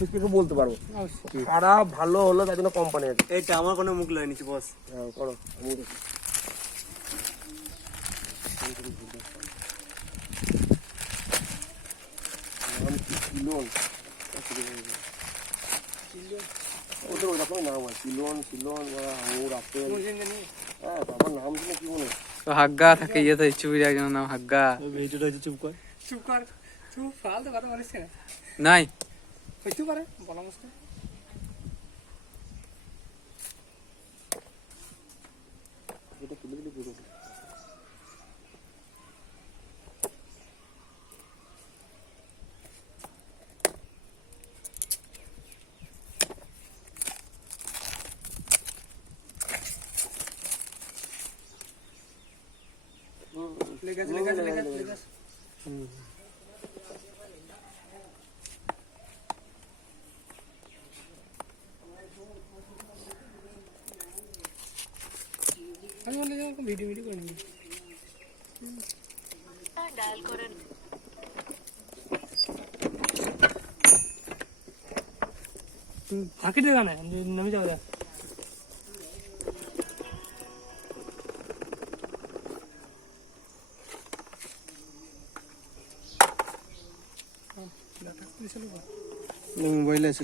অফিসকে বলতে পারবো খারাপ ভালো হলো তার জন্য কোম্পানি আছে। এইটা আমার কোনো মুখ লয় নিচে বস। হ্যাঁ করো আমি দেখি। নাম কি সিলন? ওদের ওরকম নাম আছে সিলন সিলন বা আঙুর আপেল। হ্যাঁ বাবার নাম শুনে কি মনে হয়? তো হাগ্গা থাকে ইয়ে তো চুবির একজনের নাম হাগ্গা। ভিডিওটা হচ্ছে চুপ কর। চুপ কর, চুপ ফালতু কথা বলিস কেন? নাই হইতে পারে বলা মুশকিল। এটা তুলে দিলে বুঝো। লেগে আছে, লেগে আছে, লেগে আছে, লেগে আছে। আমি বললাম যে আমাকে ভিডিও করে নিবি। ফাঁকি দিয়ে গানে নেমে যাও। মোবাইল আছে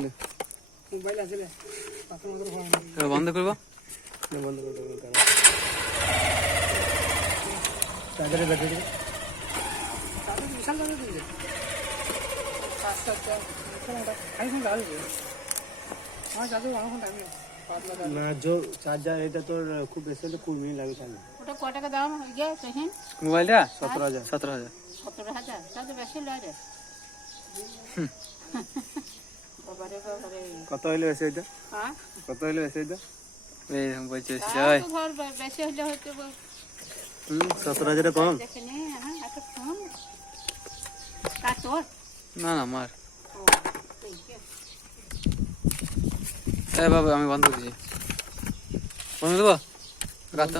মোবাইল আছে পাথর মাথর হয় না। বন্ধ করবো। বন্ধ করে দেবো। চার্জারের ব্যাটারি তাদের বিশাল দামে দিলে আস্তে আস্তে আইফোন আসবে। আমার চার্জার অনেকক্ষণ টাইম না जो চার্জার এটা তোর খুব বেশি হলে 20 মিনিট লাগে চার্জ। ওটা কয় টাকা দাম ইয়ে পেহেন? মোবাইলটা 17,000 17,000। 17,000 তাহলে বেশি লয় রে। বাবারে বাবারে। কত হইলো বেশি এটা? হ্যাঁ কত হইলো বেশি এটা? এই বলছে তাও তো ধর বেশি হলে হয়তো 17,000 কম। দেখে নে। হ্যাঁ একটা ফোন কার তোর? না না আমার। ও ঠিক আছে। এ বাবা আমি বন্ধ করছি। বন্ধ দেবো রাত।